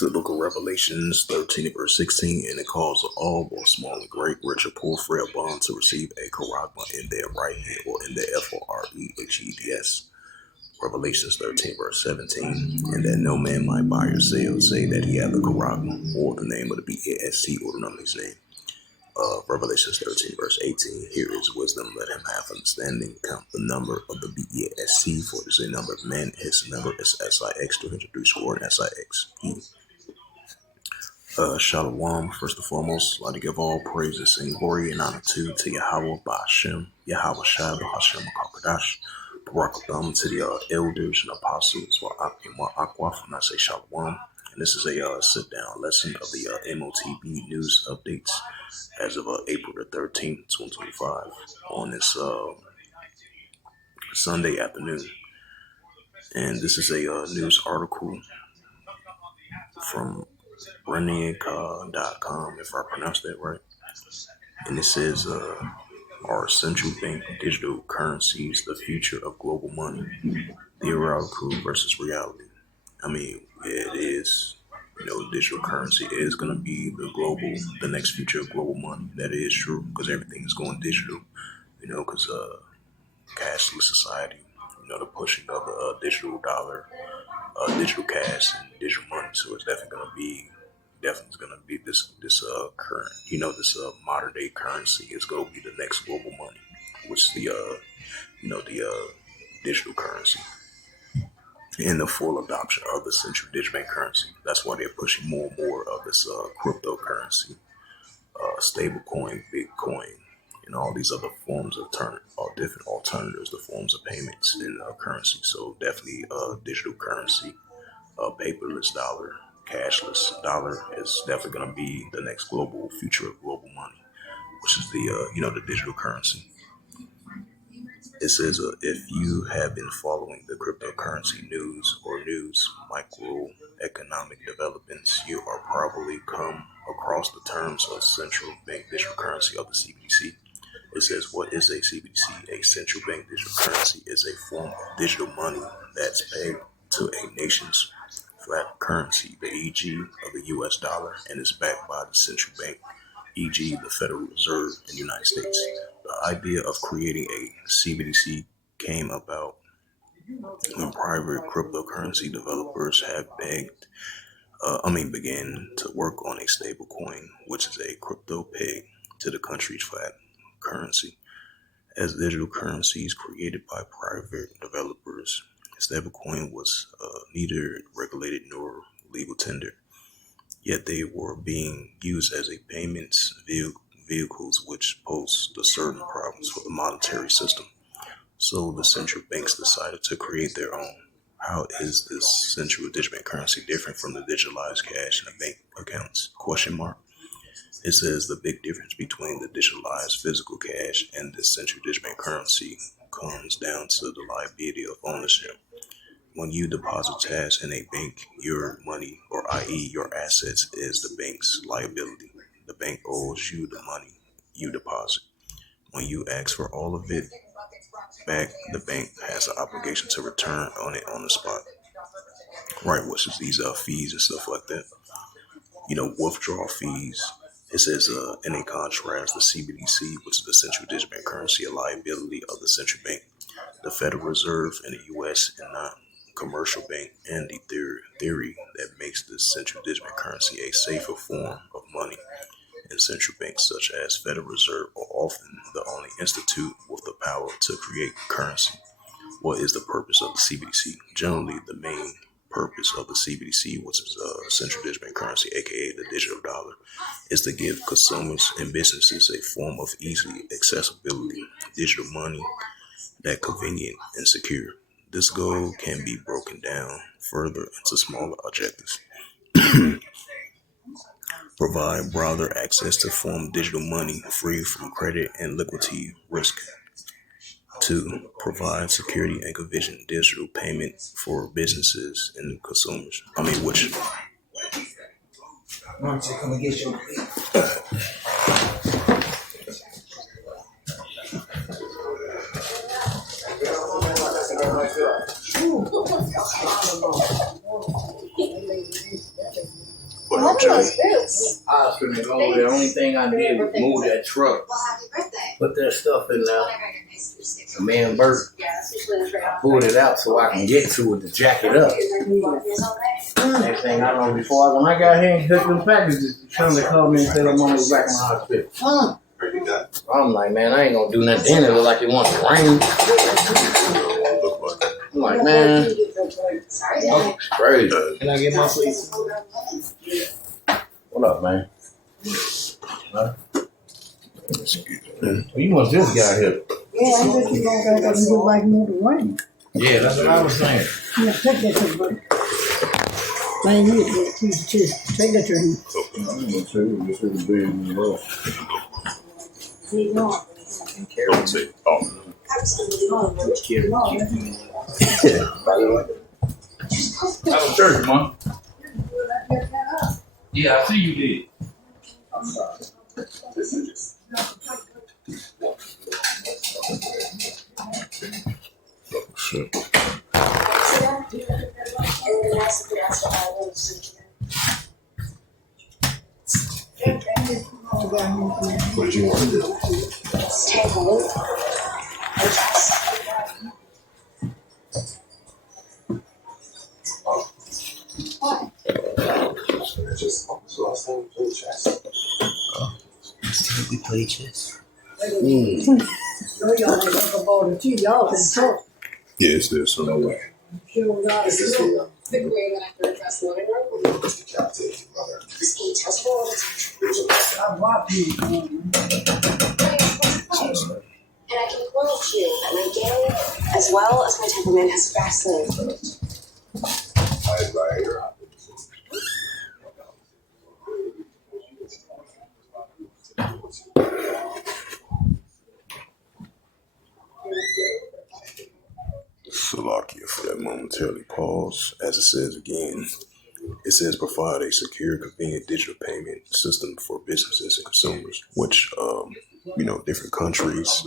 to the book of Revelations 13 and verse 16, and it calls all, both small and great, rich or poor, free or bond, to receive a charagma in their right hand, or in their F-O-R-E-H-E-D-S. Revelations 13 verse 17, and that no man might buy or sell, say that he hath a charagma, or the name of the B-A-S-T, or the number of his name. Revelations 13 verse 18, here is wisdom, let him have understanding, count the number of the B-E-A-S-T, for it is a number of men, his number is S-I-X, 303 score, and S-I-X-E. Shalom, first and foremost, I'd like to give all praises and glory and honor to Yahweh Ba'ashem, Yahweh Shai Ba'ashem HaKadosh, Barak Adam, to the elders and apostles, Wa'akwaf, when I say Shalom. And this is a sit-down lesson of the M.O.T.B news updates as of April the 13th, 2025, on this Sunday afternoon. And this is a news article from Renniaka.com, if I pronounced that right. And it says, are central bank digital currencies the future of global money? Theoretical versus reality. I mean, it is, digital currency is going to be the next future of global money. That is true, because everything is going digital, because cashless society, the pushing of a digital dollar, digital cash, and digital money. So it's definitely going to be this current, this modern day currency is going to be the next global money, which is the digital currency, and the full adoption of the central digital bank currency. That's why they're pushing more and more of this cryptocurrency, stablecoin, Bitcoin, and all these other forms of all different alternatives, the forms of payments in currency. So definitely digital currency, paperless dollar, cashless dollar is definitely going to be the next global future of global money, which is the digital currency. It says, if you have been following the cryptocurrency news or microeconomic developments, you are probably come across the terms of central bank digital currency, of the CBDC. It says, what is a CBDC? A central bank digital currency is a form of digital money that's pegged to a nation's flat currency, the e.g. of the U.S. dollar, and is backed by the central bank, e.g. the Federal Reserve in the United States. The idea of creating a CBDC came about when private cryptocurrency developers have began to work on a stable coin, which is a crypto peg to the country's flat currency. As digital currencies created by private developers, stablecoin was neither regulated nor legal tender, yet they were being used as a payments vehicles, which posed certain problems for the monetary system. So the central banks decided to create their own. How is this central digital bank currency different from the digitalized cash and the bank accounts? Question mark. It says the big difference between the digitalized physical cash and the central digital bank currency comes down to the liability of ownership. When you deposit cash in a bank, your money, or i.e. your assets, is the bank's liability. The bank owes you the money you deposit. When you ask for all of it back, the bank has an obligation to return on it on the spot. Right, which is these fees and stuff like that. Withdrawal fees. It says, in a contrast, the CBDC, which is the central digital bank currency, a liability of the central bank, the Federal Reserve in the U.S., and not commercial bank, and the theory that makes the central digital bank currency a safer form of money. And central banks such as Federal Reserve are often the only institute with the power to create currency. What is the purpose of the CBDC? Generally, the main purpose of the CBDC, which is central digital bank currency, aka the digital dollar, is to give consumers and businesses a form of easy accessibility, digital money that convenient and secure. This goal can be broken down further into smaller objectives. Provide broader access to form digital money free from credit and liquidity risk. 2. Provide security and convenient digital payment for businesses and consumers. Which come and get your Jay. I was finna go over there. The only thing I did was move that truck, put that stuff in there. The man burst. I pulled it out so I can get to it to jack it up. Next thing I know, when I got here and took them packages, somebody called me and said I'm on the way back in the hospital. I'm like, man, I ain't gonna do nothing. Then it look like it wants to rain. I'm like, man, that's crazy. Can I get my please? What up, man? Huh? Well, you must just got here. Yeah, I just keep on going to go back and the rain. Yeah, that's what I was saying. Yeah, take that to the break. Man, you get that piece of cheese. Take that to him. Don't say, I was church, man. Yeah, I see you did. shit. What did you want to do? Take a look. We play chess. Y'all can talk. Yes, there's no way. The way that I can address living room. Ski test for all the time. I watch you. And I can quote you that my game, as well as my temperament, has vastly improved. Salakia for that momentarily pause. As it says again, it says provide a secure, convenient digital payment system for businesses and consumers, which, different countries,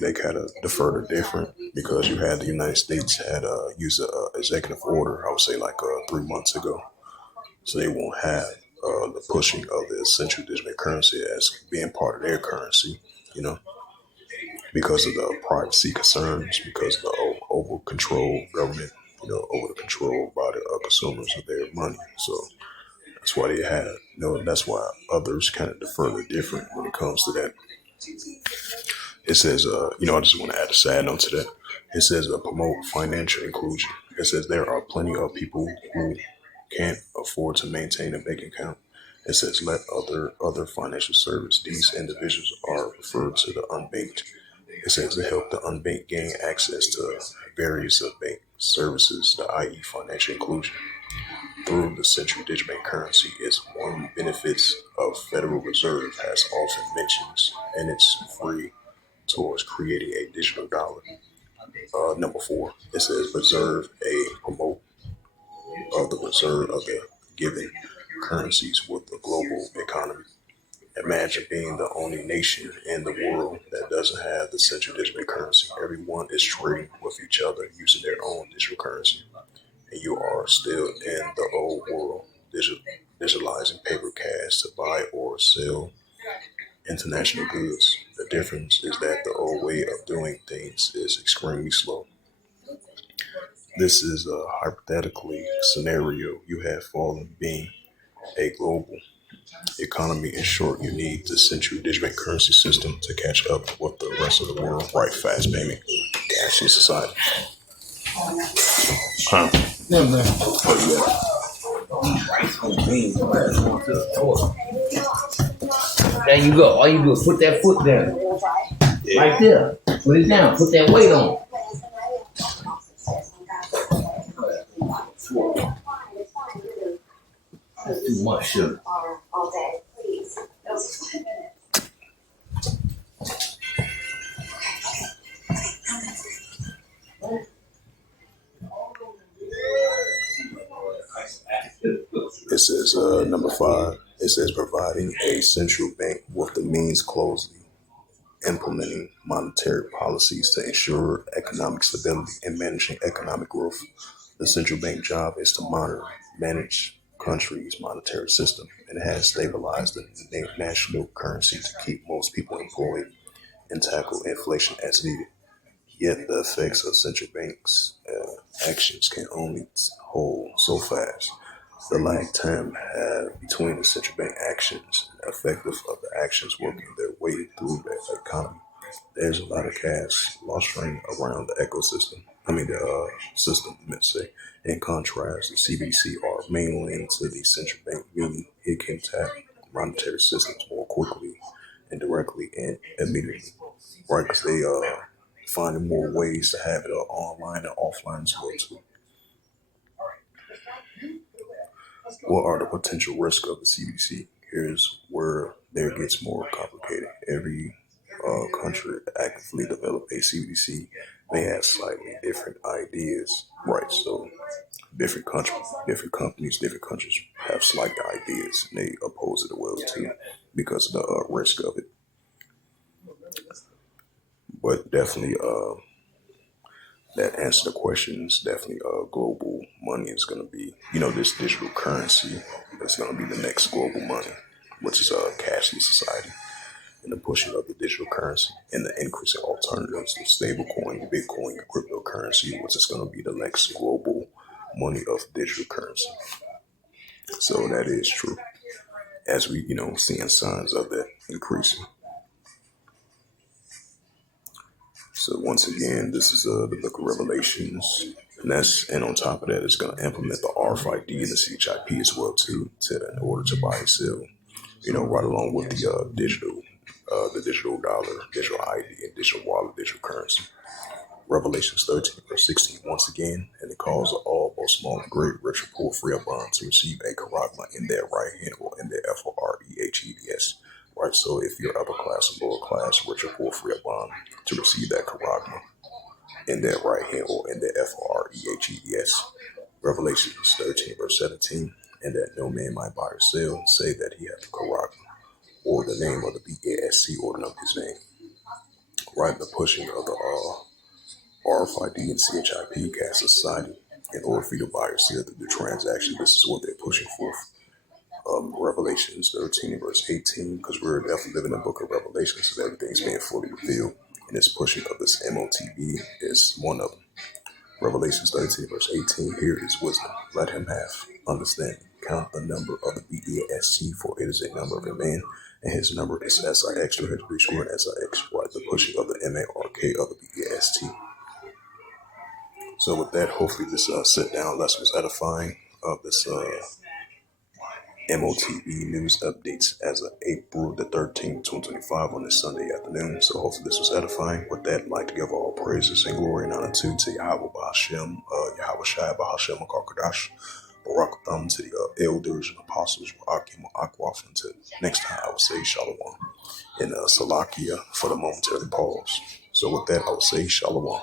they kind of defer to different because you had the United States had used an executive order, I would say like 3 months ago. So they won't have the pushing of the essential digital currency as being part of their currency, because of the privacy concerns, because of the over control government, over the control by the consumers of their money. So that's why they have, that's why others kind of defer to different when it comes to that. It says, I just want to add a side note to that. It says promote financial inclusion. It says there are plenty of people who can't afford to maintain a bank account. It says let other financial service. These individuals are referred to the unbanked. It says to help the unbanked gain access to various bank services, i.e. financial inclusion, through the central digital bank currency is one benefits of Federal Reserve has often mentions, and it's free towards creating a digital dollar. Number 4, it says preserve a promote of the reserve of the given currencies with the global economy. Imagine being the only nation in the world that doesn't have the central digital currency. Everyone is trading with each other using their own digital currency. And you are still in the old world, digitalizing paper cash to buy or sell international goods. The difference is that the old way of doing things is extremely slow. This is a hypothetically scenario you have fallen being a global economy. In short, you need the central digital currency system to catch up with the rest of the world. Right, fast payment, cashless society. Huh? Yeah, man. There you go. All you do is put that foot down. Right there. Put it down. Put that weight on. That's too much sugar. All day, please. It says number 5. It says providing a central bank with the means closely implementing monetary policies to ensure economic stability and managing economic growth. The central bank job is to monitor, manage, country's monetary system and has stabilized the national currency to keep most people employed and tackle inflation as needed. Yet the effects of central banks' actions can only hold so fast. The lag time between the central bank actions and the effective of the actions working their way through the economy. There's a lot of cash lost running around the ecosystem. The system, let's say. In contrast, the CBDC are mainly into the central bank, meaning it can tap monetary systems more quickly and directly and immediately, right? Because they finding more ways to have it online and offline as well too. What are the potential risks of the CBDC? Here's where there gets more complicated. Every country actively develop a CBDC may have slightly different ideas, right? So different countries, different companies, different countries have slight ideas, and they oppose it well too because of the risk of it. But definitely, that answer the question is definitely global money is going to be, this digital currency is going to be the next global money, which is a cashless society. And the pushing of the digital currency and the increasing alternatives of stablecoin, Bitcoin, cryptocurrency, which is going to be the next global money of digital currency. So that is true. As we, seeing signs of that increasing. So once again, this is the book of Revelations. And on top of that, it's going to implement the RFID and the CHIP as well too, in order to buy and sell, right along with the digital dollar, digital ID, and digital wallet, digital currency. Revelations 13, verse 16, once again, and it calls all, both small and great, rich or poor, free or bond, to receive a charagma in their right hand or in their FOREHEDS. Right, so if you're upper class or lower class, rich or poor, free or bond, to receive that charagma in their right hand or in their FOREHEDS. Revelations 13, verse 17, and that no man might buy or sell, say that he hath the charagma, or the name of the BASC, or the number of his name. Right, the pushing of the RFID and CHIP cash society in order for you to buy or sell the transaction. This is what they're pushing for. Revelations 13 verse 18, because we're definitely living in the book of Revelations, so everything's being fully revealed. And this pushing of this M.O.T.B is one of them. Revelations 13 verse 18, here is wisdom. Let him have understanding. Count the number of the BAST, for it is a number of a man, and his number is SIX, to his reach word SIX, right? The pushing of the MARK of the BAST. So with that, hopefully this sit down lesson was edifying of this M.O.T.B news updates as of April the 13th, 2025 on this Sunday afternoon. So hopefully this was edifying. With that, I'd like to give all praises and glory and honor to Yahweh Bahashem, Yahweh Shai Bahashem Akarkadash, Barak Thumb, to the elders and apostles, Akim Akwaf. Until next time, I will say Shalom. And Salakia for the momentary pause. So with that, I will say Shalom.